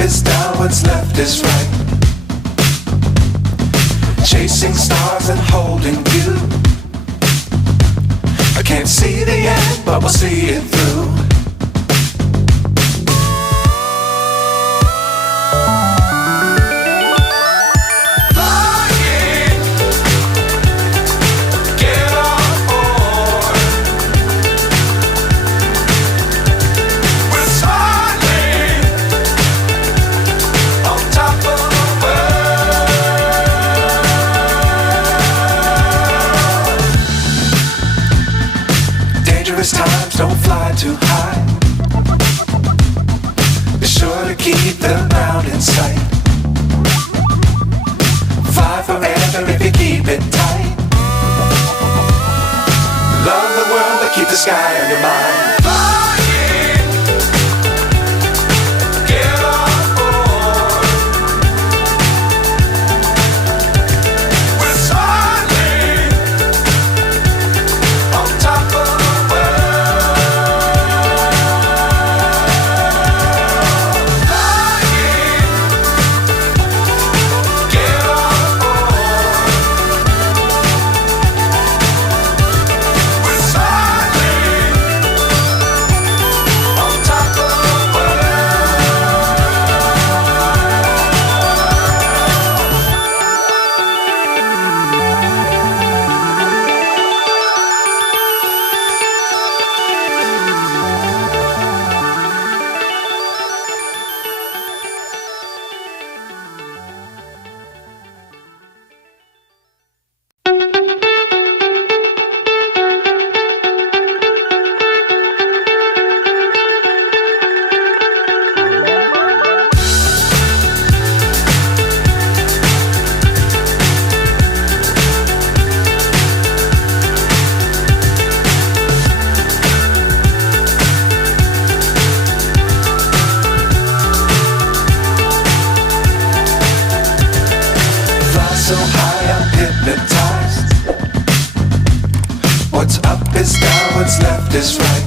is down, what's left is right. Chasing stars and holding you. I can't see the end, but we'll see it through. Times don't fly too high. Be sure to keep the ground in sight. Fly forever if you keep it tight. Love the world but keep the sky on your mind. So high I'm hypnotized. What's up is down, what's left is right.